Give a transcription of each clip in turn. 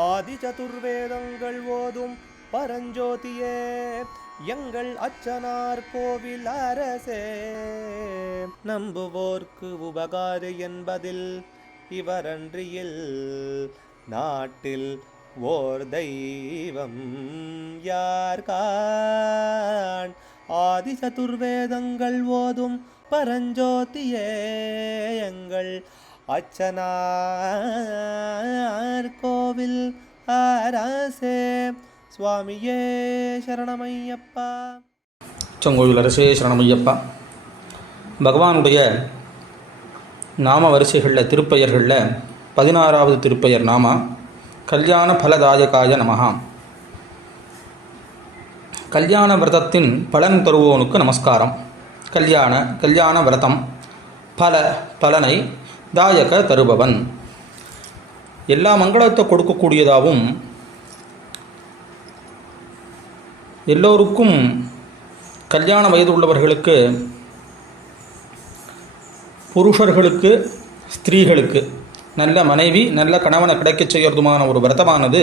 ஆதி சதுர்வேதங்கள் ஓதும் பரஞ்சோதியே எங்கள் அச்சனார் கோவில் அரசே. நம்புவோர்க்கு உபகாரி என்பதில் இவரன்றியில் நாட்டில் ஓர் தெய்வம் யார்கான். ஆதி சதுர்வேதங்கள் ஓதும் பரஞ்சோதியே எங்கள் அச்சனார் கோவில் அரசே. சுவாமியே சரணமையப்பா. செங்கோயில் அரசே சரணமையப்பா. பகவானுடைய நாம வரிசைகளில் திருப்பெயர்களில் 16வது திருப்பெயர் நாம கல்யாண பலதாயகாய நமஹா. கல்யாண விரதத்தின் பலன் தருவோனுக்கு நமஸ்காரம். கல்யாண விரதம் பலனை தாயக தருபவன். எல்லா மங்களத்தை கொடுக்கக்கூடியதாகவும் எல்லோருக்கும் கல்யாண வயது உள்ளவர்களுக்கு, புருஷர்களுக்கு, ஸ்திரீகளுக்கு நல்ல மனைவி நல்ல கணவனை கிடைக்கச் செய்யறதுமான ஒரு விரதமானது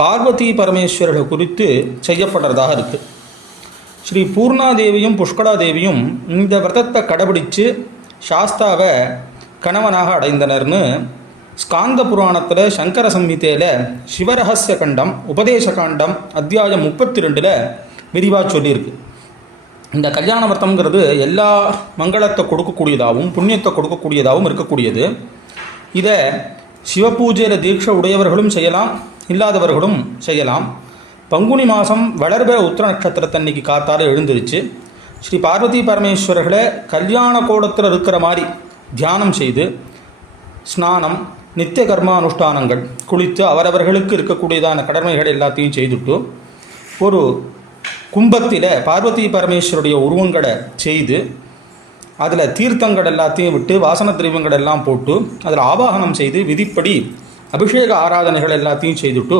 பார்வதி பரமேஸ்வரர்கள் குறித்து செய்யப்படுறதாக இருக்குது. ஸ்ரீ பூர்ணாதேவியும் புஷ்கலாதேவியும் இந்த விரதத்தை கடைபிடித்து சாஸ்தாவை கணவனாக அடைந்தனர்னு ஸ்காந்த புராணத்தில் சங்கர சம்ஹிதையில் சிவரகசிய கண்டம் உபதேச காண்டம் அத்தியாயம் 32 விரிவாக சொல்லியிருக்கு. இந்த கல்யாண விரதம்ங்கிறது எல்லா மங்களத்தை கொடுக்கக்கூடியதாகவும் புண்ணியத்தை கொடுக்கக்கூடியதாகவும் இருக்கக்கூடியது. இதை சிவபூஜையில் தீட்சை உடையவர்களும் செய்யலாம், இல்லாதவர்களும் செய்யலாம். பங்குனி மாதம் வளர்ப உத்திர நட்சத்திரத்தன்னைக்கு காத்தால எழுந்திருச்சு ஸ்ரீ பார்வதி பரமேஸ்வரர்களை கல்யாண கோலத்தில் இருக்கிற மாதிரி தியானம் செய்து ஸ்நானம் நித்திய கர்மானுஷ்டானங்கள் குளித்து அவரவர்களுக்கு இருக்கக்கூடியதான கடமைகள் எல்லாத்தையும் செய்துட்டு ஒரு கும்பத்தில் பார்வதி பரமேஸ்வருடைய உருவங்களை செய்து அதில் தீர்த்தங்கள் எல்லாத்தையும் விட்டு வாசன திரவியங்கள் எல்லாம் போட்டு அதில் ஆவாகனம் செய்து விதிப்படி அபிஷேக ஆராதனைகள் எல்லாத்தையும் செய்துட்டு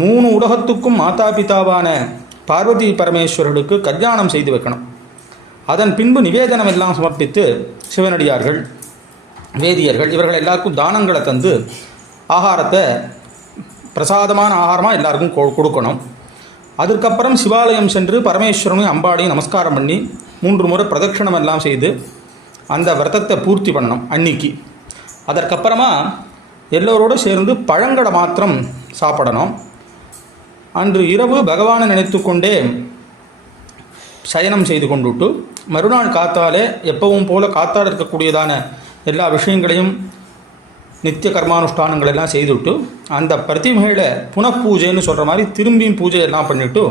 3 உலகத்துக்கும் மாதா பிதாவான பார்வதி பரமேஸ்வரர்களுக்கு கல்யாணம் செய்து வைக்கணும். அதன் பின்பு நிவேதனம் எல்லாம் சமர்ப்பித்து சிவனடியார்கள், வேதியர்கள் இவர்கள் எல்லாருக்கும் தானங்களை தந்து ஆகாரத்தை பிரசாதமான ஆகாரமாக எல்லாருக்கும் கொடுக்கணும். அதற்கப்புறம் சிவாலயம் சென்று பரமேஸ்வரனையும் அம்பாளையும் நமஸ்காரம் பண்ணி 3 முறை பிரதட்சணம் எல்லாம் செய்து அந்த விரதத்தை பூர்த்தி பண்ணணும் அன்னைக்கு. அதற்கப்புறமா எல்லோரோடு சேர்ந்து பழங்களை மாத்திரம் சாப்பிடணும். அன்று இரவு பகவானை நினைத்து கொண்டே சயனம் செய்து கொண்டுட்டு மறுநாள் காத்தாலே எப்பவும் போல காத்தால் இருக்கக்கூடியதான எல்லா விஷயங்களையும் நித்திய கர்மானுஷ்டானங்கள் எல்லாம் செய்துவிட்டு அந்த பிரதிமைகளை புனப்பூஜைன்னு சொல்கிற மாதிரி திரும்பியும் பூஜை எல்லாம் பண்ணிவிட்டு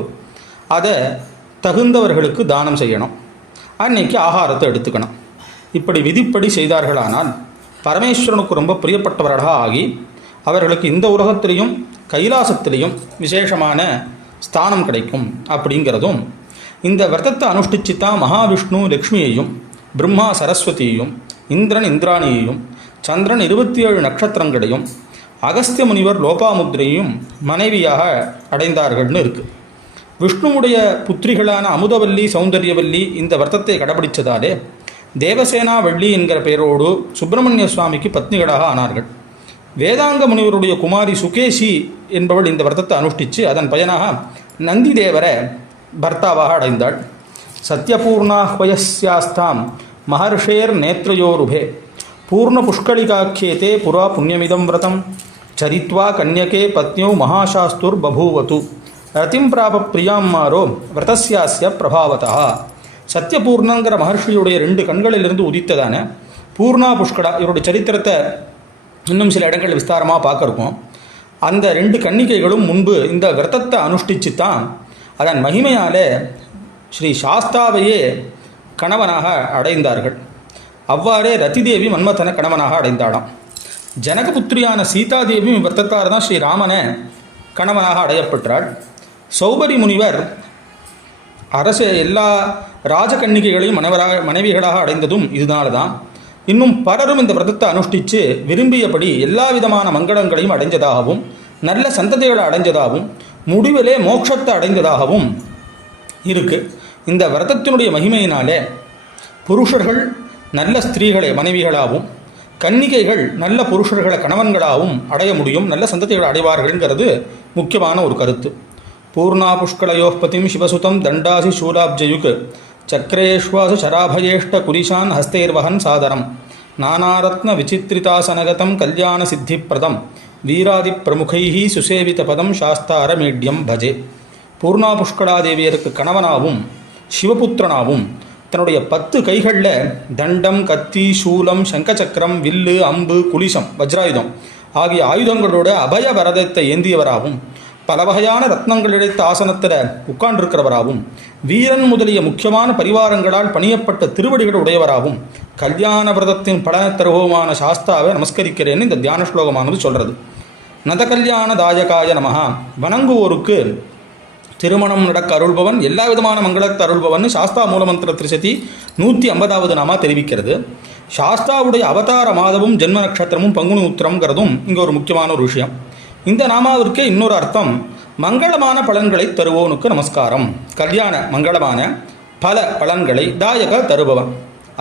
அதை தகுந்தவர்களுக்கு தானம் செய்யணும். அன்னைக்கு ஆகாரத்தை எடுத்துக்கணும். இப்படி விதிப்படி செய்தார்களானால் பரமேஸ்வரனுக்கு ரொம்ப பிரியப்பட்டவர்களாக ஆகி அவர்களுக்கு இந்த உலகத்திலையும் கைலாசத்திலையும் விசேஷமான ஸ்தானம் கிடைக்கும். அப்படிங்கிறதும் இந்த விரதத்தை அனுஷ்டிச்சு தான் மகாவிஷ்ணு லக்ஷ்மியையும், பிரம்மா சரஸ்வதியையும், இந்திரன் இந்திராணியையும், சந்திரன் 27 நட்சத்திரங்களையும், அகஸ்திய முனிவர் லோபாமுத்ரையும் மனைவியாக அடைந்தார்கள்னு இருக்குது. விஷ்ணுவுடைய புத்திரிகளான அமுதவல்லி சௌந்தர்யவல்லி இந்த விரதத்தை கடைபிடித்ததாலே தேவசேனா வள்ளி என்கிற பெயரோடு சுப்பிரமணிய சுவாமிக்கு பத்னிகளாக ஆனார்கள். வேதாங்க முனிவருடைய குமாரி சுகேஷி என்பவள் இந்த விரதத்தை அனுஷ்டித்து அதன் பயனாக நந்தி தேவரை பர்த்தாவாக அடைந்தாள். சத்யபூர்ணாஹ்வயஸ்யாஸ்தாம் மகர்ஷேர் நேத்ரயோருபே பூர்ண புஷ்கலிகாக்கியேதே புரா புண்ணியமிதம் விரதம் சரித்வா கன்யகே பத்னியோ மகாசாஸ்துர் பபூவது ரதிம் பிராப பிரியாம்மாரோ விரதஸ்யாஸ்ய பிரபாவதா. சத்யபூர்ணங்கிற மகர்ஷியுடைய 2 கண்களிலிருந்து உதித்ததான பூர்ணா புஷ்கடா இவருடைய சரித்திரத்தை இன்னும் சில இடங்களில் விஸ்தாரமாக பார்க்கறோம். அந்த 2 கன்னிகைகளும் முன்பு இந்த விரதத்தை அனுஷ்டிச்சு தான் அதன் மகிமையால் ஸ்ரீ சாஸ்தாவையே கணவனாக அடைந்தார்கள். அவ்வாறே ரதிதேவி மன்மதனை கணவனாக அடைந்தாளாம். ஜனகபுத்திரியான சீதாதேவியும் விரதத்தார் தான் ஸ்ரீராமனை கணவனாக அடையப்பட்டாள். சௌபரி முனிவர் எல்லா ராஜகன்னிகைகளையும் மனைவிகளாக அடைந்ததும் இதனால தான். இன்னும் பலரும் இந்த விரதத்தை அனுஷ்டித்து விரும்பியபடி எல்லா விதமான மங்களங்களையும் அடைஞ்சதாகவும் நல்ல சந்ததிகளை அடைஞ்சதாகவும் முடிவிலே மோட்சத்தை அடைந்ததாகவும் இருக்குது. இந்த விரதத்தினுடைய மகிமையினாலே புருஷர்கள் நல்ல ஸ்திரீகளை மனைவிகளாகவும் கன்னிகைகள் நல்ல புருஷர்களை கணவன்களாகவும் அடைய முடியும், நல்ல சந்ததிகளை அடைவார்கள்ங்கிறது முக்கியமான ஒரு கருத்து. பூர்ணா புஷ்கலயோபதிம் சிவசுதம் தண்டாசி சூலாப்ஜயுக் சக்கரேஷ்வாசு சராபயேஷ்ட குரிஷான் ஹஸ்தேர்வகன் சாதரம் நானாரத்ன விசித்திரிதாசனகதம் கல்யாண சித்திப்பிரதம் வீராதி பிரமுகைஹி சுசேவித பதம் சாஸ்தார மீட்யம் பஜே. பூர்ணா புஷ்கலாதேவியருக்கு கணவனாகவும் சிவபுத்திரனாகவும் தன்னுடைய 10 கைகளில் தண்டம், கத்தி, சூலம், சங்கச்சக்கரம், வில்லு, அம்பு, குலிசம், வஜ்ராயுதம் ஆகிய ஆயுதங்களோட அபய வரதத்தை ஏந்தியவராகவும் பல வகையான ரத்னங்கள் இழைத்த ஆசனத்தில் உட்கார்ந்திருக்கிறவராகவும் வீரன் முதலிய முக்கியமான பரிவாரங்களால் பணியப்பட்ட திருவடிகள் உடையவராகவும் கல்யாண விரதத்தின் பலனை தருவமான சாஸ்தாவை நமஸ்கரிக்கிறேன்னு இந்த தியான ஸ்லோகமானது சொல்கிறது. நத கல்யாண தாயகாய நமஹா. வணங்குவோருக்கு திருமணம் நடக்க அருள்பவன், எல்லா விதமான மங்களத்தை அருள்பவன் சாஸ்தா மூலமந்திர திரிசதி 150வது நாமா தெரிவிக்கிறது. சாஸ்தாவுடைய அவதார மாதமும் ஜென்ம நட்சத்திரமும் பங்குனி உத்திரம்ங்கிறதும் இங்கே ஒரு முக்கியமான ஒரு விஷயம். இந்த நாமாவிற்கே இன்னொரு அர்த்தம் மங்களமான பலன்களை தருவோனுக்கு நமஸ்காரம். கல்யாண மங்களமான பல பலன்களை தாயக தருபவன்,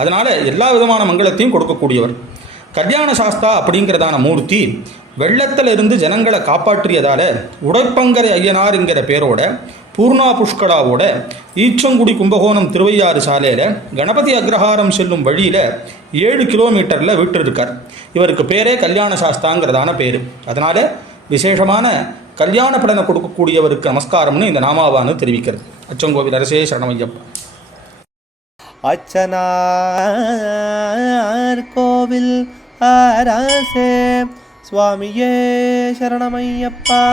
அதனால் எல்லா விதமான மங்களத்தையும் கொடுக்கக்கூடியவர். கல்யாண சாஸ்தா அப்படிங்கிறதான மூர்த்தி வெள்ளத்திலிருந்து ஜனங்களை காப்பாற்றியதால் உடைப்பங்கரை ஐயனார் என்கிற பேரோட பூர்ணா புஷ்கலாவோட ஈச்சங்குடி கும்பகோணம் திருவையாறு சாலையில் கணபதி அக்ரஹாரம் செல்லும் வழியில் 7 கிலோமீட்டரில் விட்டுருக்கார். இவருக்கு பேரே கல்யாண சாஸ்தாங்கிறதான பேர். அதனால் விசேஷமான கல்யாண பலனை கொடுக்கக்கூடியவருக்கு நமஸ்காரம்னு இந்த நாமாவானு தெரிவிக்கிறது. அச்சங்கோவில் அரசே சரணமையப்பா. அச்சனார் கோவில் அரசே சுவாமியே சரணமையப்பா.